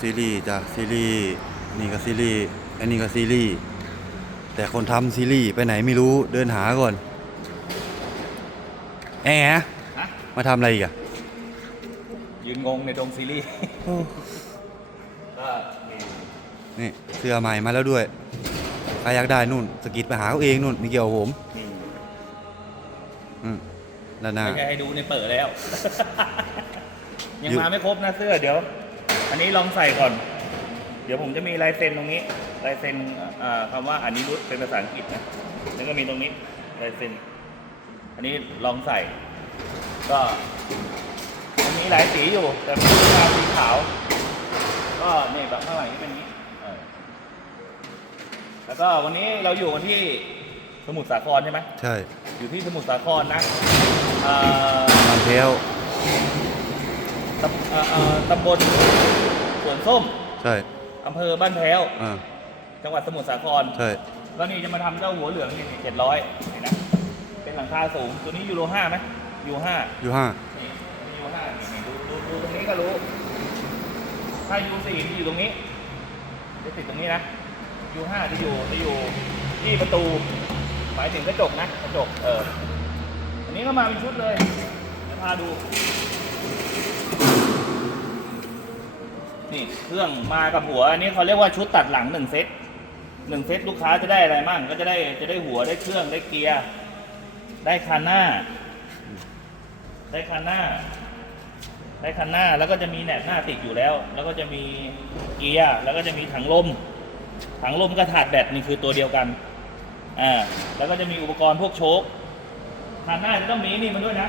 ซีรีส์จ้ะซีรีส์นี่ก็ซีรีส์อันนี้ก็ซีรีส์แต่คนทำซีรีส์ไปไหนไม่รู้เดินหาก่อนแอะฮะมาทำอะไรอีกอะยืนงงในดงซีรีส์โอ้ก็นี่นี่เสื้อใหม่มาแล้วด้วยใครอยากได้นู่นสกิดไปหาเขาเองนู่นไมีเกี่ยวกับผมนี่อืมด้านหน้าไม่ใช่ให้ดูในเปิดแล้ว ยังอยู่มาไม่ครบนะเสื้อเดี๋ยว อันนี้ลองใส่ก่อน เดี๋ยวผมจะมีลายเซ็นตรงนี้ ลายเซ็นอ่าคำว่าอันนี้รุดเป็นภาษาอังกฤษนะ แล้วก็มีตรงนี้ลายเซ็น อันนี้ลองใส่ ก็มันมีหลายสีอยู่ แต่ไม่รู้ว่าสีขาว ก็เนี่ยแบบข้างหลังนี่เป็นอย่างนี้เออแล้วก็วันนี้เราอยู่กันที่สมุทรสาครใช่ไหม ใช่ อยู่ที่สมุทรสาครนะเอ่องานเพลว ตำเอ่อเอ่อตำบลสวนส้มใช่อำเภอบ้านแพ้ว อ่าจังหวัดสมุทรสาคร ใช่ แล้วนี่จะมาทำเจ้าหัวเหลืองนี่เจ็ดร้อยนี่นะ เป็นหลังคาสูง ตัวนี้ยูโรห้าไหมยูห้าอยู่ห้านี่ยูห้านี่ดูดูดูตรงนี้ก็รู้ ถ้ายูสี่จะอยู่ตรงนี้ จะติดตรงนี้นะยูห้าจะอยู่จะอยู่ที่ประตู หมายถึงกระจกนะกระจก เออ อันนี้ก็มาเป็นชุดเลยเดี๋ยวพาดู นี่เครื่องมากับหัว อันนี้เขาเรียกว่าชุดตัดหลังหนึ่งเซตหนึ่งเซตลูกค้าจะได้อะไรมั่งก็จะได้จะได้หัวได้เครื่องได้เกียร์ได้คันหน้า ได้คันหน้า ได้คันหน้าแล้วก็จะมีแหนบหน้าติดอยู่แล้ว แล้วก็จะมีเกียร์แล้วก็จะมีถังลม ถังลมกระถาดแบตนี่คือตัวเดียวกันอ่าแล้วก็จะมีอุปกรณ์พวกโชคคันหน้าจะต้องมีนี่มันด้วยนะ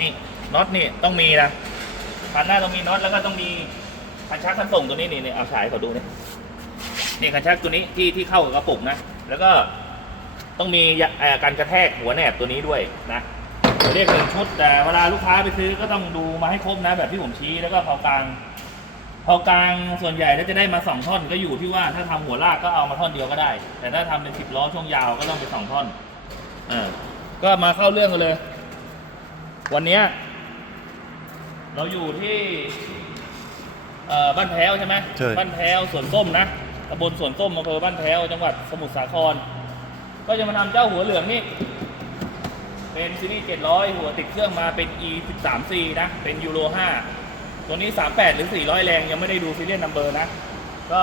นี่น็อตนี่ต้องมีนะ คันหน้าต้องมีน็อตแล้วก็ต้องมีคันชักคันส่งตัวนี้นี่นี่เอาฉายเขาดูนี่นี่คันชักตัวนี้ที่ที่เข้ากับกระปุกนะ แล้วก็ต้องมีการกระแทกหัวแหนบตัวนี้ด้วยนะเรียกหนึ่งชุดแต่เวลาลูกค้าไปซื้อก็ต้องดูมาให้ครบนะ แบบที่ผมชี้แล้วก็เผากลางเผากลางส่วนใหญ่ถ้าจะได้มาสองท่อนก็อยู่ที่ว่าถ้าทำหัวลากก็เอามาท่อนเดียวก็ได้ แต่ถ้าทำเป็นสิบล้อช่วงยาวก็ต้องเป็นสองท่อนเออก็มาเข้าเรื่องกันเลย วันนี้ เราอยู่ที่เอ่อบ้านแพ้วใช่ไหมใช่ บ้านแพ้วสวนส้มนะตำบลสวนส้มอำเภอบ้านแพ้วจังหวัดสมุทรสาคร ก็จะมาทำเจ้าหัวเหลืองนี่ เป็นซีรีส์700 หัวติดเครื่องมาเป็น e 1 3 c นะ เป็นยูโร5ตัวนี้ 38 หรือ 400 แรง ยังไม่ได้ดูซีเรียสนัมเบอร์นะ ก็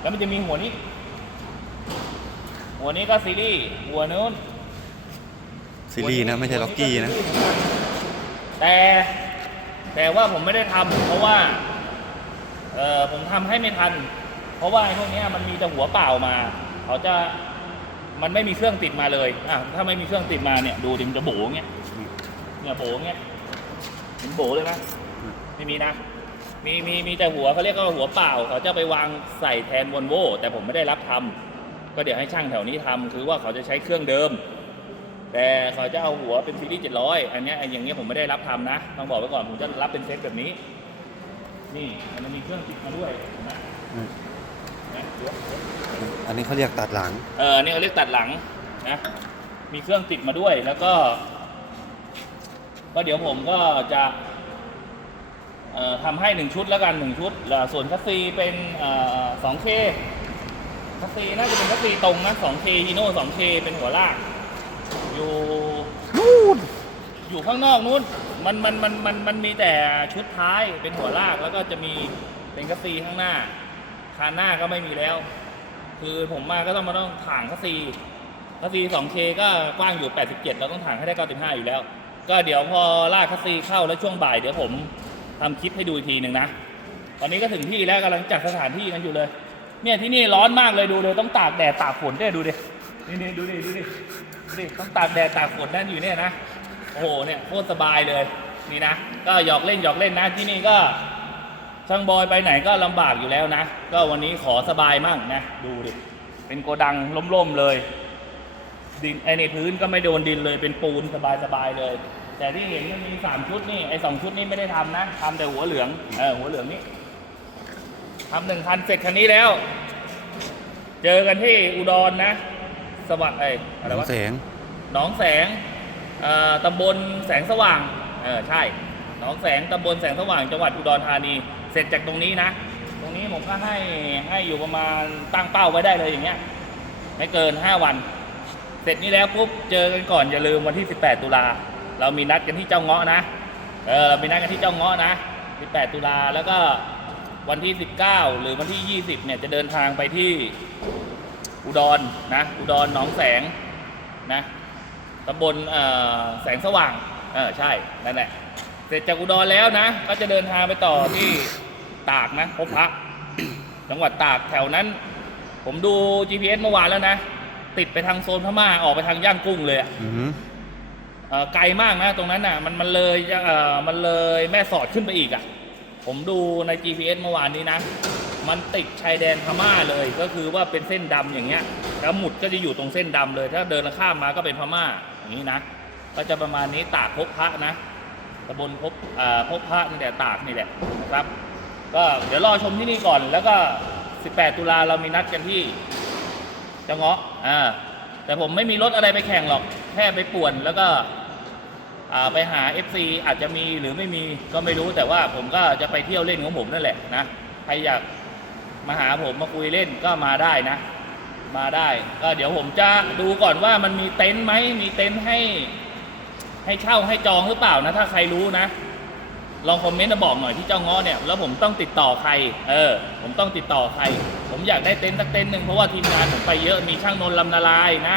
แล้วมันจะมีหัวนี้ หัวนี้ก็ซีรีส์หัวนู้น ซีรีส์นะ ไม่ใช่ล็อกกี้นะ แต่ แต่ว่าผมไม่ได้ทำเพราะว่าเออผมทำให้ไม่ทัน เพราะว่าไอ้พวกนี้มันมีแต่หัวเปล่ามา เขาจะมันไม่มีเครื่องติดมาเลยอะถ้าไม่มีเครื่องติดมาเนี่ยดูดิมนจะโบเงี้ยเนี่ยโบเงี้ยเห็นโบเลยไหมไม่มีนะมีมีมีแต่หัวเขาเรียกว่าหัวเปล่า เขาจะไปวางใส่แทนวอลโวแต่ผมไม่ได้รับทำก็เดี๋ยวให้ช่างแถวนี้ทำคือว่าเขาจะใช้เครื่องเดิม แต่เขาจะเอาหัวเป็นซีรีส์700 อันเนี้ยไอ้อย่างเงี้ยผมไม่ได้รับทำนะต้องบอกไว้ก่อนผมจะรับเป็นเซตแบบนี้ นี่มันมีเครื่องติดมาด้วยเห็นไหมอืมนะเดี๋ยวอันนี้เขาเรียกตัดหลัง เออนี่เขาเรียกตัดหลังนะมีเครื่องติดมาด้วยแล้วก็ ก็เดี๋ยวผมก็จะเอ่อทำให้หนึ่งชุดแล้วกันหนึ่งชุดแล้วส่วนคัสซีเป็นเอ่อ 2K คัสซีน่าจะเป็นคัสซีตรงนะ 2K ฮีโน่ 2K เป็นหัวลาก อยู่นู่นอยู่ข้างนอกนู้น มันมันมันมันมันมีแต่ชุดท้ายเป็นหัวลากแล้วก็จะมีเป็นคัสซีข้างหน้า คานหน้าก็ไม่มีแล้ว คือผมมาก็ต้องมาต้องถ่างคัสซีคัสซี 2K ก็กว้างอยู่ 87 เราต้องถ่างให้ได้ 95 อยู่แล้ว ก็เดี๋ยวพอลากคัสซีเข้าแล้วช่วงบ่ายเดี๋ยวผมทำคลิปให้ดูอีกทีหนึ่งนะ ตอนนี้ก็ถึงที่แล้วกำลังจัดสถานที่กันอยู่เลย เนี่ยที่นี่ร้อนมากเลยดูเลยต้องตากแดดตากฝนด้วยดูดิ นี่นี่ดูดิดูดิดูดิต้องตากแดดตากฝนนั่นอยู่เนี่ยนะโอ้โหเนี่ยโคตรสบายเลยนี่นะ ก็หยอกเล่นหยอกเล่นนะที่นี่ก็ช่างบอยไปไหนก็ลำบากอยู่แล้วนะ ก็วันนี้ขอสบายมั่งนะ ดูดิ เป็นโกดังล่มๆเลย ดินไอ้ในพื้นก็ไม่โดนดินเลยเป็นปูนสบายๆเลย แต่ที่เห็นมันมีสามชุดนี่ไอ้สองชุดนี่ไม่ได้ทำนะทำแต่หัวเหลืองเออหัวเหลืองนี่ทำหนึ่งคันเสร็จคันนี้แล้ว เจอกันที่อุดรนะ สวัสดิ์ไอ้ยอะไรวะแสงหนองแสงเอ่อตำบลแสงสว่างเออใช่หนองแสงตำบลแสงสว่างจังหวัดอุดรธานี เสร็จจากตรงนี้นะ ตรงนี้ผมก็ให้ให้อยู่ประมาณตั้งเป้าไว้ได้เลยอย่างเงี้ยไม่เกิน 5 วัน เสร็จนี้แล้วปุ๊บเจอกันก่อนอย่าลืมวันที่ 18 ตุลาเรามีนัดกันที่เจ้าเงาะนะเออเรามีนัดกันที่เจ้าเงาะนะ 18 ตุลาแล้วก็วันที่ 19 หรือวันที่ 20 เนี่ยจะเดินทางไปที่ อุดรนะอุดรหนองแสงนะตำบลเอ่อแสงสว่างเออใช่นั่นแหละเสร็จจากอุดรแล้วนะ ก็จะเดินทางไปต่อที่ตากนะพบพระจังหวัดตากแถวนั้น ผมดู GPS เมื่อวานแล้วนะ ติดไปทางโซนพม่าออกไปทางย่างกุ้งเลยอะอือหือเอ่อไกลมากนะ ตรงนั้นน่ะ มันมันเลยเอ่อมันเลยแม่สอดขึ้นไปอีกอะ่ะ ผมดูใน GPS เมื่อวานนี้นะ มันติดชายแดนพม่าเลยก็คือว่าเป็นเส้นดำอย่างเงี้ย แล้วหมุดก็จะอยู่ตรงเส้นดำเลย ถ้าเดินข้ามมาก็เป็นพม่าอย่างนี้นะ ก็จะประมาณนี้ตากพบพระนะตำบลพบอ่อพบพระนี่แหละตากนี่แหละนะครับ ก็เดี๋ยวรอชมที่นี่ก่อน แล้วก็ 18 ตุลาเรามีนัดกันที่จะเงาะอ่าแต่ผมไม่มีรถอะไรไปแข่งหรอก แค่ไปป่วนแล้วก็อ่าไปหา FC อาจจะมีหรือไม่มีก็ไม่รู้แต่ว่าผมก็จะไปเที่ยวเล่นของผมนั่นแหละนะใครอยาก มาหาผมมาคุยเล่นก็มาได้นะ มาได้ ก็เดี๋ยวผมจะดูก่อนว่ามันมีเต็นท์ไหมมีเต็นท์ให้ ให้เช่าให้จองหรือเปล่านะ ถ้าใครรู้นะ ลองคอมเมนต์มาบอกหน่อยที่เจ้าง้อเนี่ย แล้วผมต้องติดต่อใคร เออ ผมต้องติดต่อใคร ผมอยากได้เต็นท์สักเต็นท์หนึ่งเพราะว่าทีมงานผมไปเยอะมีช่างนนท์ลำนาลายนะ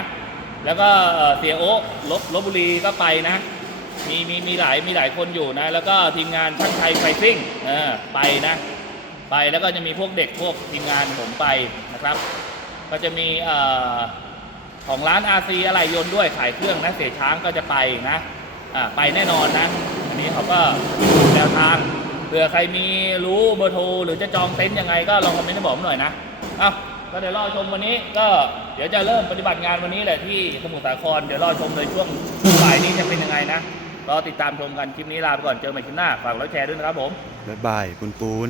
แล้วก็เอ่อเสียโอ๊ลบลบบุรีก็ไปนะมีมีมีหลายมีหลายคนอยู่นะ แล้วก็ทีมงานช่างไทยไฟซิ่งเออไปนะ ไปแล้วก็จะมีพวกเด็กพวกทีมงานผมไปนะครับ ก็จะมีอของร้านอาซีอะไรยนต์ด้วยขายเครื่องนะเสียช้างก็จะไปนะไปแน่นอนนะอันนี้เขาก็แนวทางเผื่อใครมีรู้เบอร์โทรหรือจะจองเต็นท์ยังไงก็ลองคอมเมนต์มาบอกผมหน่อยนะเอ้าก็เดี๋ยวรอชมวันนี้ก็เดี๋ยวจะเริ่มปฏิบัติงานวันนี้แหละที่สมุทรสาครเดี๋ยวรอชมเลยช่วงบ่ายนี้จะเป็นยังไงนะรอติดตามชมกันคลิปนี้ลาไปก่อนเจอกันใหม่คลิปหน้าฝากไลค์แชร์ด้วยนะครับผมบ๊ายบายปูนปูน